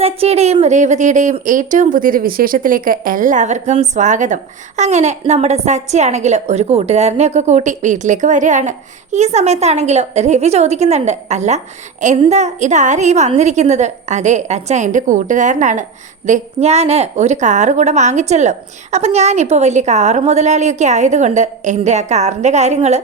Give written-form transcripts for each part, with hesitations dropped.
സച്ചിയുടെയും രേവതിയുടെയും ഏറ്റവും പുതിയൊരു വിശേഷത്തിലേക്ക് എല്ലാവർക്കും സ്വാഗതം. അങ്ങനെ നമ്മുടെ സച്ചി ആണെങ്കിലോ ഒരു കൂട്ടുകാരനെയൊക്കെ കൂട്ടി വീട്ടിലേക്ക് വരികയാണ്. ഈ സമയത്താണെങ്കിലോ രവി ചോദിക്കുന്നുണ്ട്, അല്ല എന്താ ഇതാരെയും വന്നിരിക്കുന്നത്? അതെ അച്ഛാ, എൻ്റെ കൂട്ടുകാരനാണ്. ദേ ഞാൻ ഒരു കാറ് കൂടെ വാങ്ങിച്ചല്ലോ. അപ്പം ഞാനിപ്പോൾ വലിയ കാറ് മുതലാളിയൊക്കെ ആയതുകൊണ്ട് എൻ്റെ ആ കാറിൻ്റെ കാര്യങ്ങൾ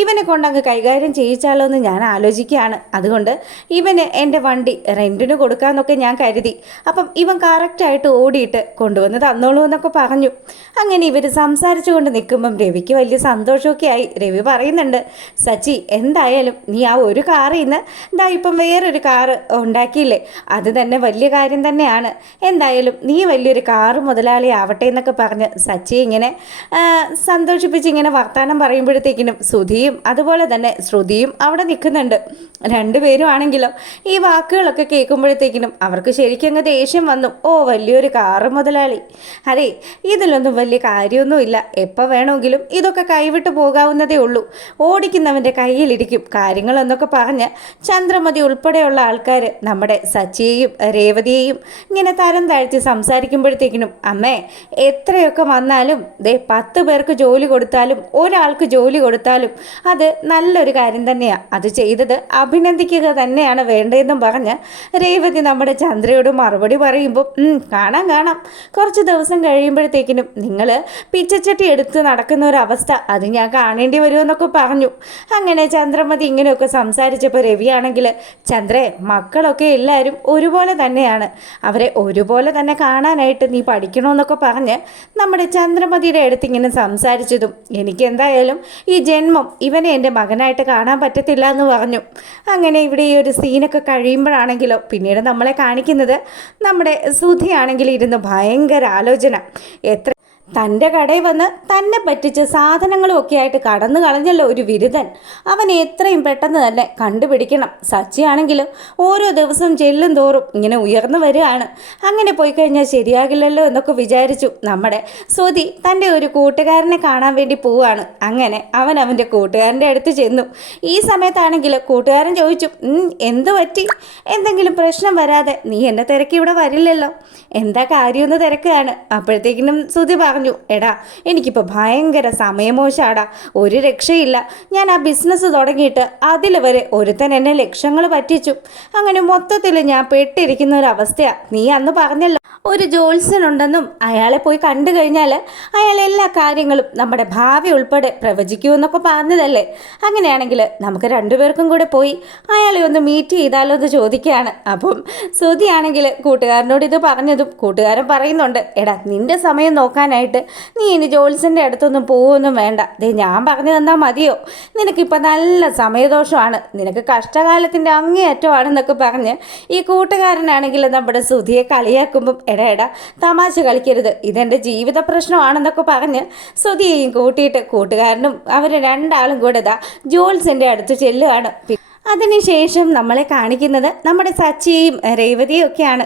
ഇവനെ കൊണ്ടങ്ങ് കൈകാര്യം ചെയ്യിച്ചാലോ എന്ന് ഞാൻ ആലോചിക്കുകയാണ്. അതുകൊണ്ട് ഇവന് എൻ്റെ വണ്ടി റെൻറ്റിന് കൊടുക്കാമെന്നൊക്കെ ഞാൻ കരുതി. അപ്പം ഇവൻ കറക്റ്റായിട്ട് ഓടിയിട്ട് കൊണ്ടുവന്ന് തന്നോളൂ എന്നൊക്കെ പറഞ്ഞു. അങ്ങനെ ഇവർ സംസാരിച്ചു കൊണ്ട് നിൽക്കുമ്പം രവിക്ക് വലിയ സന്തോഷമൊക്കെ ആയി. രവി പറയുന്നുണ്ട്, സച്ചി എന്തായാലും നീ ആ ഒരു കാറിൽ നിന്ന് ഇപ്പം വേറൊരു കാറ് ഉണ്ടാക്കിയില്ലേ, അത് തന്നെ വലിയ കാര്യം തന്നെയാണ്. എന്തായാലും നീ വലിയൊരു കാറ് മുതലാളി ആവട്ടെ എന്നൊക്കെ പറഞ്ഞ് സച്ചി ഇങ്ങനെ സന്തോഷിപ്പിച്ച് ഇങ്ങനെ വർത്തമാനം പറയുമ്പോഴത്തേക്കിനും സുധിയും അതുപോലെ തന്നെ ശ്രുതിയും അവിടെ നിൽക്കുന്നുണ്ട്. രണ്ടുപേരും ആണെങ്കിലും ഈ വാക്കുകളൊക്കെ കേൾക്കുമ്പോഴത്തേക്കിനും അവർക്ക് ശരിക്കും ദേഷ്യം വന്നു. ഓ വലിയൊരു കാറ് മുതലാളി, അതെ ഇതിലൊന്നും വലിയ കാര്യമൊന്നുമില്ല, എപ്പോൾ വേണമെങ്കിലും ഇതൊക്കെ കൈവിട്ട് പോകാവുന്നതേ ഉള്ളൂ, ഓടിക്കുന്നവൻ്റെ കയ്യിലിരിക്കും കാര്യങ്ങളെന്നൊക്കെ പറഞ്ഞ് ചന്ദ്രമതി ഉൾപ്പെടെയുള്ള ആൾക്കാർ നമ്മുടെ സച്ചിയെയും രേവതിയെയും ഇങ്ങനെ തരം താഴ്ത്തി സംസാരിക്കുമ്പോഴത്തേക്കിനും അമ്മേ എത്രയൊക്കെ വന്നാലും 10 പേർക്ക് ജോലി കൊടുത്താലും ഒരാൾക്ക് ജോലി കൊടുത്താലും അത് നല്ലൊരു കാര്യം തന്നെയാണ്, അത് ചെയ്തത് അഭിനന്ദിക്കുക തന്നെയാണ് വേണ്ടതെന്നും പറഞ്ഞ് രേവതി നമ്മുടെ ചന്ദ്രയോട് മറുപടി പറയുമ്പോൾ കാണാം കുറച്ച് ദിവസം കഴിയുമ്പോഴത്തേക്കിനും നിങ്ങൾ പിച്ചച്ചട്ടി എടുത്ത് നടക്കുന്ന ഒരവസ്ഥ അത് ഞാൻ കാണേണ്ടി വരുമെന്നൊക്കെ പറഞ്ഞു. അങ്ങനെ ചന്ദ്രമതി ഇങ്ങനെയൊക്കെ സംസാരിച്ചപ്പോൾ രവിയാണെങ്കിൽ, ചന്ദ്രേ മക്കളൊക്കെ എല്ലാവരും ഒരുപോലെ തന്നെയാണ്, അവരെ ഒരുപോലെ തന്നെ കാണാനായിട്ട് നീ പഠിക്കണമെന്നൊക്കെ പറഞ്ഞ് നമ്മുടെ ചന്ദ്രമതിയുടെ അടുത്ത് ഇങ്ങനെ സംസാരിച്ചതും എനിക്ക് എന്തായാലും ഈ ജന്മം ഇവനെ എൻ്റെ മകനായിട്ട് കാണാൻ പറ്റത്തില്ല എന്ന് പറഞ്ഞു. അങ്ങനെ ഇവിടെ ഈ ഒരു സീനൊക്കെ കഴിയുമ്പോഴാണെങ്കിലോ പിന്നീട് നമ്മളെ കാണിക്കുന്നത് നമ്മുടെ സുധിയാണെങ്കിൽ ഇരുന്ന് ഭയങ്കര ആലോചന. തൻ്റെ കടയിൽ വന്ന് തന്നെ പറ്റിച്ച് സാധനങ്ങളും ഒക്കെ ആയിട്ട് കടന്നു കളഞ്ഞല്ലോ ഒരു വിരുദ്ധൻ, അവനെ എത്രയും പെട്ടെന്ന് തന്നെ കണ്ടുപിടിക്കണം. സച്ചിയാണെങ്കിലും ഓരോ ദിവസം ചെല്ലും തോറും ഇങ്ങനെ ഉയർന്നു വരികയാണ്. അങ്ങനെ പോയി കഴിഞ്ഞാൽ ശരിയാകില്ലല്ലോ എന്നൊക്കെ വിചാരിച്ചു നമ്മുടെ സുധി തൻ്റെ ഒരു കൂട്ടുകാരനെ കാണാൻ വേണ്ടി പോവുകയാണ്. അങ്ങനെ അവൻ്റെ കൂട്ടുകാരൻ്റെ അടുത്ത് ചെന്നു. ഈ സമയത്താണെങ്കിൽ കൂട്ടുകാരൻ ചോദിച്ചു, എന്ത് പറ്റി, എന്തെങ്കിലും പ്രശ്നം വരാതെ നീ എന്നെ തിരക്കി ഇവിടെ വരില്ലല്ലോ, എന്താ കാര്യമെന്ന് തിരക്കുകയാണ്. അപ്പോഴത്തേക്കിനും സുധി പറഞ്ഞു, എടാ എനിക്കിപ്പോൾ ഭയങ്കര സമയമോശാടാ, ഒരു രക്ഷയില്ല, ഞാൻ ആ ബിസിനസ് തുടങ്ങിയിട്ട് അതിൽ വരെ ഒരുത്തൻ എന്നെ ലക്ഷങ്ങൾ പറ്റിച്ചു, അങ്ങനെ മൊത്തത്തിൽ ഞാൻ പെട്ടിരിക്കുന്ന ഒരു അവസ്ഥയാണ്. നീ അന്ന് പറഞ്ഞല്ലോ ഒരു ജോത്സ്യനുണ്ടെന്നും അയാളെ പോയി കണ്ടു കഴിഞ്ഞാൽ അയാൾ എല്ലാ കാര്യങ്ങളും നമ്മുടെ ഭാവി ഉൾപ്പെടെ പ്രവചിക്കുമെന്നൊക്കെ പറഞ്ഞതല്ലേ, അങ്ങനെയാണെങ്കിൽ നമുക്ക് രണ്ടുപേർക്കും കൂടെ പോയി അയാളെ ഒന്ന് മീറ്റ് ചെയ്താലോ എന്ന് ചോദിക്കുകയാണ്. അപ്പം ശ്രുതിയാണെങ്കിൽ കൂട്ടുകാരനോട് ഇത് പറഞ്ഞതും കൂട്ടുകാരൻ പറയുന്നുണ്ട്, എടാ നിൻ്റെ സമയം നോക്കാനായിട്ട് നീ ഇനി ജോത്സ്യൻ്റെ അടുത്തൊന്നും പോവുമൊന്നും വേണ്ട, ഞാൻ പറഞ്ഞു തന്നാൽ മതിയോ, നിനക്കിപ്പോൾ നല്ല സമയദോഷമാണ്, നിനക്ക് കഷ്ടകാലത്തിൻ്റെ അങ്ങേയറ്റമാണെന്നൊക്കെ പറഞ്ഞ് ഈ കൂട്ടുകാരനാണെങ്കിൽ നമ്മുടെ ശ്രുതിയെ കളിയാക്കുമ്പം എടാ തമാശ കളിക്കരുത്, ഇതെൻ്റെ ജീവിത പ്രശ്നമാണെന്നൊക്കെ പറഞ്ഞ് ശ്രുതിയെയും കൂട്ടിയിട്ട് കൂട്ടുകാരനും അവർ രണ്ടാളും കൂടെ ജോത്സ്യൻ്റെ അടുത്ത് ചെല്ലുകയാണ്. അതിനുശേഷം നമ്മളെ കാണിക്കുന്നത് നമ്മുടെ സച്ചിയും രേവതിയും ഒക്കെയാണ്.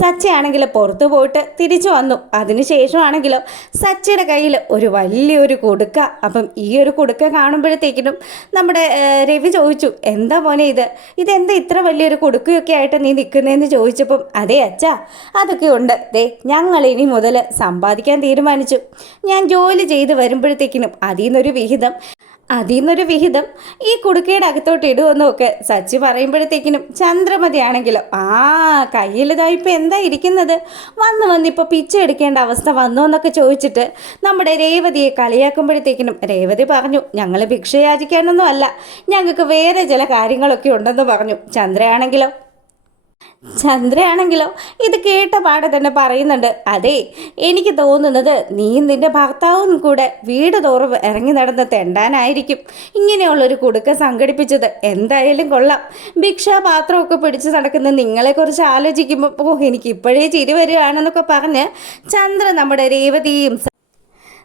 സച്ചി ആണെങ്കിൽ പുറത്തു പോയിട്ട് തിരിച്ചു വന്നു. അതിനുശേഷമാണെങ്കിലോ സച്ചിയുടെ കയ്യിൽ ഒരു വലിയൊരു കുടുക്ക. അപ്പം ഈ ഒരു കുടുക്ക കാണുമ്പോഴത്തേക്കിനും നമ്മുടെ രവി ചോദിച്ചു, എന്താ മോനെ ഇതെന്താ ഇത്ര വലിയൊരു കുടുക്കയൊക്കെ ആയിട്ട് നീ നിൽക്കുന്നതെന്ന് ചോദിച്ചപ്പം, അതേ അച്ഛാ അതൊക്കെ ഉണ്ട്, ഞങ്ങൾ ഇനി മുതൽ സമ്പാദിക്കാൻ തീരുമാനിച്ചു, ഞാൻ ജോലി ചെയ്ത് വരുമ്പോഴത്തേക്കിനും അതിൽ നിന്നൊരു വിഹിതം ഈ കുടുക്കയുടെ അകത്തോട്ട് ഇടുമെന്നൊക്കെ സച്ചി പറയുമ്പോഴത്തേക്കിനും ചന്ദ്രമതി ആണെങ്കിലോ കയ്യിലിതായിപ്പോൾ എന്താ ഇരിക്കുന്നത്, വന്നിപ്പോൾ പിച്ച എടുക്കേണ്ട അവസ്ഥ വന്നോ എന്നൊക്കെ ചോദിച്ചിട്ട് നമ്മുടെ രേവതിയെ കളിയാക്കുമ്പോഴത്തേക്കിനും രേവതി പറഞ്ഞു, ഞങ്ങൾ ഭിക്ഷ യാചിക്കാനൊന്നും അല്ല, ഞങ്ങൾക്ക് വേറെ ചില കാര്യങ്ങളൊക്കെ ഉണ്ടെന്ന് പറഞ്ഞു. ചന്ദ്രയാണെങ്കിലോ ഇത് കേട്ട പാടെ തന്നെ പറയുന്നുണ്ട്, അതെ എനിക്ക് തോന്നുന്നത് നീയും നിൻ്റെ ഭർത്താവും കൂടെ വീട് തോറും ഇറങ്ങി നടന്ന് തെണ്ടാനായിരിക്കും ഇങ്ങനെയുള്ളൊരു കുടുക്ക സംഘടിപ്പിച്ചത്, എന്തായാലും കൊള്ളാം, ഭിക്ഷാപാത്രമൊക്കെ പിടിച്ച് നടക്കുന്ന നിങ്ങളെക്കുറിച്ച് ആലോചിക്കുമ്പോൾ എനിക്ക് ഇപ്പോഴേ ചിരി വരികയാണെന്നൊക്കെ പറഞ്ഞ് ചന്ദ്ര നമ്മുടെ രേവതിയും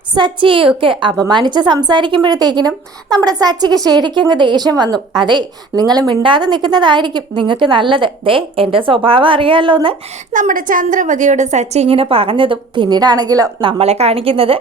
സച്ചിയെയൊക്കെ അപമാനിച്ച് സംസാരിക്കുമ്പോഴത്തേക്കിനും നമ്മുടെ സച്ചിക്ക് ശരിക്കും അങ്ങ് ദേഷ്യം വന്നു. അതെ, നിങ്ങൾ മിണ്ടാതെ നിൽക്കുന്നതായിരിക്കും നിങ്ങൾക്ക് നല്ലത്. ദേ, എൻ്റെ സ്വഭാവം അറിയാമല്ലോ എന്ന് നമ്മുടെ ചന്ദ്രമതിയോട് സച്ചി ഇങ്ങനെ പറഞ്ഞതും പിന്നീടാണെങ്കിലോ നമ്മളെ കാണിക്കുന്നത്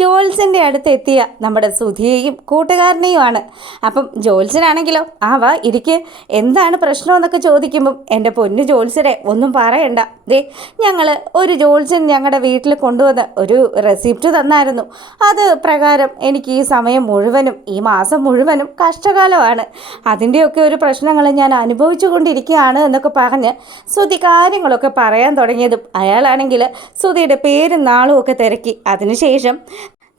ജോത്സ്യൻ്റെ അടുത്ത് എത്തിയ നമ്മുടെ സുധിയെയും കൂട്ടുകാരനെയുമാണ്. അപ്പം ജോത്സ്യനാണെങ്കിലോ വാ ഇരിക്ക്, എന്താണ് പ്രശ്നമെന്നൊക്കെ ചോദിക്കുമ്പം എൻ്റെ പൊന്നു ജോത്സ്യരെ ഒന്നും പറയണ്ട. ദേ, ഞങ്ങൾ ഒരു ജോത്സ്യൻ ഞങ്ങളുടെ വീട്ടിൽ കൊണ്ടുവന്ന് ഒരു റെസിപ്റ്റ് തന്നായിരുന്നു. അത് പ്രകാരം എനിക്ക് ഈ സമയം മുഴുവനും ഈ മാസം മുഴുവനും കഷ്ടകാലമാണ്. അതിൻ്റെയൊക്കെ ഒരു പ്രശ്നങ്ങൾ ഞാൻ അനുഭവിച്ചു കൊണ്ടിരിക്കുകയാണ് എന്നൊക്കെ പറഞ്ഞ് സുധി കാര്യങ്ങളൊക്കെ പറയാൻ തുടങ്ങിയതും അയാളാണെങ്കിൽ സുധിയുടെ പേരും നാളും ഒക്കെ തിരക്കി. അതിനുശേഷം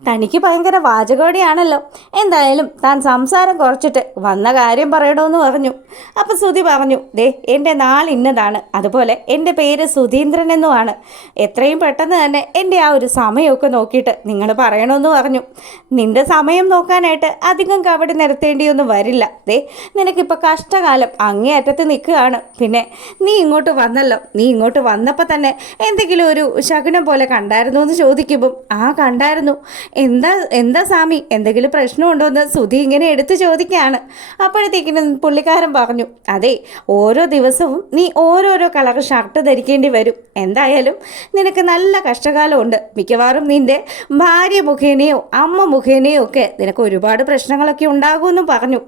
തനിക്ക് ഭയങ്കര വാചകോടിയാണല്ലോ, എന്തായാലും താൻ സംസാരം കുറച്ചിട്ട് വന്ന കാര്യം പറയണമെന്ന് പറഞ്ഞു. അപ്പോൾ സുധി പറഞ്ഞു, ദേ എൻ്റെ നാൾ ഇന്നതാണ്, അതുപോലെ എൻ്റെ പേര് സുധീന്ദ്രൻ എന്നുമാണ്. എത്രയും പെട്ടെന്ന് തന്നെ എൻ്റെ ആ ഒരു സമയമൊക്കെ നോക്കിയിട്ട് നിങ്ങൾ പറയണമെന്ന് പറഞ്ഞു. നിൻ്റെ സമയം നോക്കാനായിട്ട് അധികം കവടി നിരത്തേണ്ടിയൊന്നും വരില്ല. ദേ, നിനക്കിപ്പോൾ കഷ്ടകാലം അങ്ങേയറ്റത്ത് നിൽക്കുകയാണ്. പിന്നെ നീ ഇങ്ങോട്ട് വന്നല്ലോ, നീ ഇങ്ങോട്ട് വന്നപ്പോൾ തന്നെ എന്തെങ്കിലും ഒരു ശകുനം പോലെ കണ്ടായിരുന്നു എന്ന് ചോദിക്കുമ്പം കണ്ടായിരുന്നു. എന്താ സ്വാമി, എന്തെങ്കിലും പ്രശ്നമുണ്ടോ എന്ന് സുധി ഇങ്ങനെ എടുത്ത് ചോദിക്കുകയാണ്. അപ്പോഴത്തേക്കിനും പുള്ളിക്കാരൻ പറഞ്ഞു, അതെ, ഓരോ ദിവസവും നീ ഓരോരോ കളർ ഷർട്ട് ധരിക്കേണ്ടി വരും. എന്തായാലും നിനക്ക് നല്ല കഷ്ടകാലമുണ്ട്. മിക്കവാറും നിൻ്റെ ഭാര്യ മുഖേനയോ അമ്മ മുഖേനയോ ഒക്കെ നിനക്ക് ഒരുപാട് പ്രശ്നങ്ങളൊക്കെ ഉണ്ടാകുമെന്നും പറഞ്ഞു.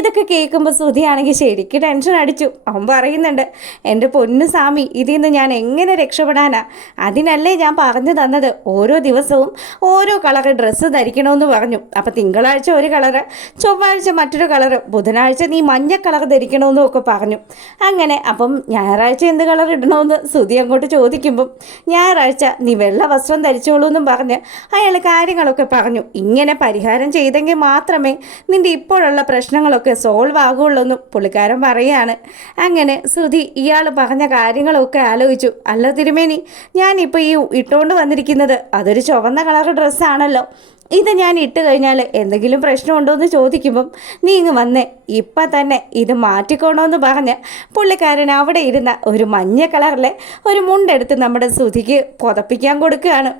ഇതൊക്കെ കേൾക്കുമ്പോൾ സുധിയാണെങ്കിൽ ശരിക്കും ടെൻഷൻ അടിച്ചു. അവൻ പറയുന്നുണ്ട്, എൻ്റെ പൊന്നു സ്വാമി, ഇതിൽ നിന്ന് ഞാൻ എങ്ങനെ രക്ഷപ്പെടാനാ? അതിനല്ലേ ഞാൻ പറഞ്ഞു തന്നത് ഓരോ ദിവസവും ഓരോ കളർ ഡ്രസ്സ് ധരിക്കണമെന്ന് പറഞ്ഞു. അപ്പം തിങ്കളാഴ്ച ഒരു കളറ്, ചൊവ്വാഴ്ച മറ്റൊരു കളറ്, ബുധനാഴ്ച നീ മഞ്ഞ കളർ ധരിക്കണമെന്നും ഒക്കെ പറഞ്ഞു. അങ്ങനെ അപ്പം ഞായറാഴ്ച എന്ത് കളർ ഇടണമെന്ന് സുധി അങ്ങോട്ട് ചോദിക്കുമ്പം ഞായറാഴ്ച നീ വെള്ള വസ്ത്രം ധരിച്ചോളൂ എന്നും പറഞ്ഞ് അയാൾ കാര്യങ്ങളൊക്കെ പറഞ്ഞു. ഇങ്ങനെ പരിഹാരം ചെയ്തെങ്കിൽ മാത്രമേ നിൻ്റെ ഇപ്പോഴുള്ള പ്രശ്നങ്ങളൊക്കെ സോൾവ് ആകുള്ളൂ എന്നും പുള്ളിക്കാരൻ പറയുകയാണ്. അങ്ങനെ സുധി ഇയാൾ പറഞ്ഞ കാര്യങ്ങളൊക്കെ ആലോചിച്ചു. അല്ല തിരുമേനി, ഞാനിപ്പോൾ ഈ ഇട്ടുകൊണ്ട് വന്നിരിക്കുന്നത് അതൊരു ചുവന്ന കളർ ഡ്രസ്സാണല്ലോ, ഇത് ഞാൻ ഇട്ട് കഴിഞ്ഞാൽ എന്തെങ്കിലും പ്രശ്നമുണ്ടോ എന്ന് ചോദിക്കുമ്പം നീ ഇങ്ങ് വന്നേ, ഇപ്പം തന്നെ ഇത് മാറ്റിക്കോണമെന്ന് പറഞ്ഞ് പുള്ളിക്കാരൻ അവിടെ ഇരുന്ന ഒരു മഞ്ഞ കളറിലെ ഒരു മുണ്ടെടുത്ത് നമ്മുടെ സുധിക്ക് പുതപ്പിക്കാൻ കൊടുക്കുകയാണ്.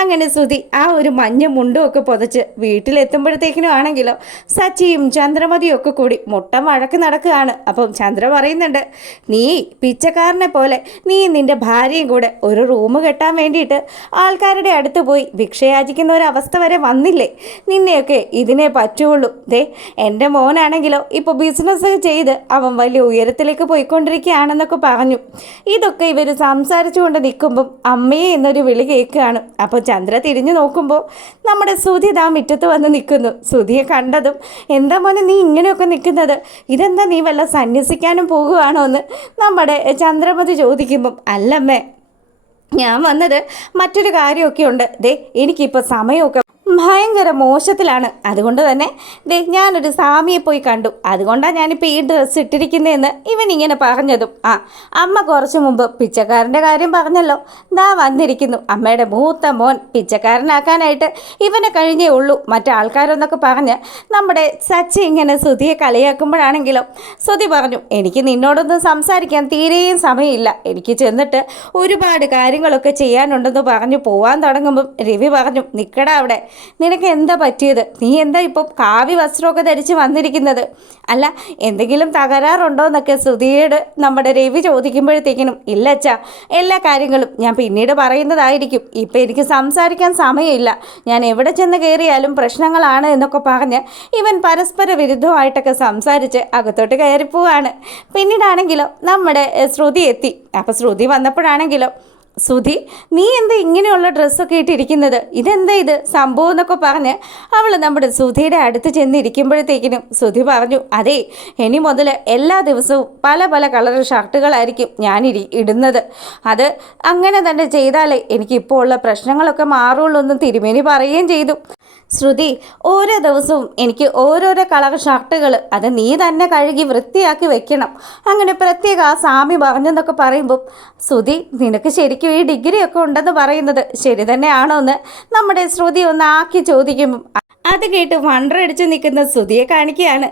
അങ്ങനെ സുധി ആ ഒരു മഞ്ഞ മുണ്ടുമൊക്കെ പുതച്ച് വീട്ടിലെത്തുമ്പോഴത്തേക്കിനും ആണെങ്കിലോ സച്ചിയും ചന്ദ്രമതിയും ഒക്കെ കൂടി മുട്ട വഴക്ക് നടക്കുകയാണ്. അപ്പം ചന്ദ്ര പറയുന്നുണ്ട്, നീ പിച്ചക്കാരനെ പോലെ നീ നിൻ്റെ ഭാര്യയും കൂടെ ഒരു റൂം കെട്ടാൻ വേണ്ടിയിട്ട് ആൾക്കാരുടെ അടുത്ത് പോയി ഭിക്ഷയാചിക്കുന്ന ഒരവസ്ഥ വരെ വന്നില്ലേ? നിന്നെയൊക്കെ ഇതിനെ പറ്റുള്ളൂ. ദേ, എൻ്റെ മോനാണെങ്കിലോ ഇപ്പോൾ ബിസിനസ് ചെയ്ത് അവൻ വലിയ ഉയരത്തിലേക്ക് പോയിക്കൊണ്ടിരിക്കുകയാണെന്നൊക്കെ പറഞ്ഞു. ഇതൊക്കെ ഇവർ സംസാരിച്ചുകൊണ്ട് നിൽക്കുമ്പം അമ്മയെ എന്നൊരു വിളി കേൾക്കുകയാണ്. അപ്പോൾ ചന്ദ്ര തിരിഞ്ഞു നോക്കുമ്പോൾ നമ്മുടെ സുധി ദാ മുറ്റത്ത് വന്ന് നിൽക്കുന്നു. സുധിയെ കണ്ടതും, എന്താ മോനെ നീ ഇങ്ങനെയൊക്കെ നിൽക്കുന്നത്, ഇതെന്താ നീ വല്ല സന്യസിക്കാനും പോകുകയാണോ എന്ന് നമ്മുടെ ചന്ദ്രമതി ചോദിക്കുമ്പം, അല്ലമ്മേ, ഞാൻ വന്നത് മറ്റൊരു കാര്യമൊക്കെ ഉണ്ട്. ദേ, എനിക്കിപ്പോൾ സമയമൊക്കെ ഭയങ്കര മോശത്തിലാണ്. അതുകൊണ്ട് തന്നെ ദേ ഞാനൊരു സ്വാമിയെ പോയി കണ്ടു, അതുകൊണ്ടാണ് ഞാനിപ്പോൾ ഈ ഡ്രസ്സ് ഇട്ടിരിക്കുന്നതെന്ന് ഇവൻ ഇങ്ങനെ പറഞ്ഞതും അമ്മ കുറച്ച് മുമ്പ് പിച്ചക്കാരൻ്റെ കാര്യം പറഞ്ഞല്ലോ, ദാ വന്നിരിക്കുന്നു അമ്മയുടെ മൂത്ത മോൻ പിച്ചക്കാരനാക്കാനായിട്ട് ഇവനെ കഴിഞ്ഞേ ഉള്ളൂ മറ്റാൾക്കാരെന്നൊക്കെ പറഞ്ഞ് നമ്മുടെ സച്ചി ഇങ്ങനെ സുധിയെ കളിയാക്കുമ്പോഴാണെങ്കിലും സുധി പറഞ്ഞു, എനിക്ക് നിന്നോടൊന്നും സംസാരിക്കാൻ തീരെയും സമയമില്ല, എനിക്ക് ചെന്നിട്ട് ഒരുപാട് കാര്യങ്ങളൊക്കെ ചെയ്യാനുണ്ടെന്ന് പറഞ്ഞു പോവാൻ തുടങ്ങുമ്പം രവി പറഞ്ഞു, നിൽക്കടാ അവിടെ, നിനക്ക് എന്താ പറ്റിയത്? നീ എന്താ ഇപ്പം കാവ്യ വസ്ത്രമൊക്കെ ധരിച്ച് വന്നിരിക്കുന്നത്? അല്ല, എന്തെങ്കിലും തകരാറുണ്ടോ എന്നൊക്കെ സുധിയോട് നമ്മുടെ രവി ചോദിക്കുമ്പോഴത്തേക്കിനും, ഇല്ല അച്ഛാ, എല്ലാ കാര്യങ്ങളും ഞാൻ പിന്നീട് പറയുന്നതായിരിക്കും, ഇപ്പം എനിക്ക് സംസാരിക്കാൻ സമയമില്ല, ഞാൻ എവിടെ ചെന്ന് കയറിയാലും പ്രശ്നങ്ങളാണ് എന്നൊക്കെ പറഞ്ഞ് ഇവൻ പരസ്പര വിരുദ്ധമായിട്ടൊക്കെ സംസാരിച്ച് അകത്തോട്ട് കയറിപ്പോവാണ്. പിന്നീടാണെങ്കിലോ നമ്മുടെ ശ്രുതി എത്തി. അപ്പോൾ ശ്രുതി വന്നപ്പോഴാണെങ്കിലോ, സുധി, നീ എന്താ ഇങ്ങനെയുള്ള ഡ്രസ്സൊക്കെ ഇട്ടിരിക്കുന്നത്, ഇതെന്താ ഇത് സംഭവം എന്നൊക്കെ പറഞ്ഞ് അവൾ നമ്മുടെ സുധിയുടെ അടുത്ത് ചെന്നിരിക്കുമ്പോഴത്തേക്കിനും സുധി പറഞ്ഞു, അതെ, ഇനി മുതൽ എല്ലാ ദിവസവും പല പല കളർ ഷർട്ടുകളായിരിക്കും ഞാൻ ഇടുന്നത്, അത് അങ്ങനെ തന്നെ ചെയ്താലേ എനിക്കിപ്പോൾ ഉള്ള പ്രശ്നങ്ങളൊക്കെ മാറുള്ളൂ എന്ന് തിരുമേനി പറയുകയും ചെയ്തു. ശ്രുതി, ഓരോ ദിവസവും എനിക്ക് ഓരോരോ കളർ ഷർട്ടുകൾ അത് നീ തന്നെ കഴുകി വൃത്തിയാക്കി വെക്കണം, അങ്ങനെ പ്രത്യേക ആ സ്വാമി പറഞ്ഞെന്നൊക്കെ പറയുമ്പം, ശ്രുതി, നിനക്ക് ശരിക്കും ഈ ഡിഗ്രിയൊക്കെ ഉണ്ടെന്ന് പറയുന്നത് ശരി തന്നെയാണോ എന്ന് നമ്മുടെ ശ്രുതി ഒന്ന് ആക്കി ചോദിക്കുമ്പം അത് കേട്ട് വണ്ടറടിച്ച് നിൽക്കുന്ന ശ്രുതിയെ കാണിക്കുകയാണ്.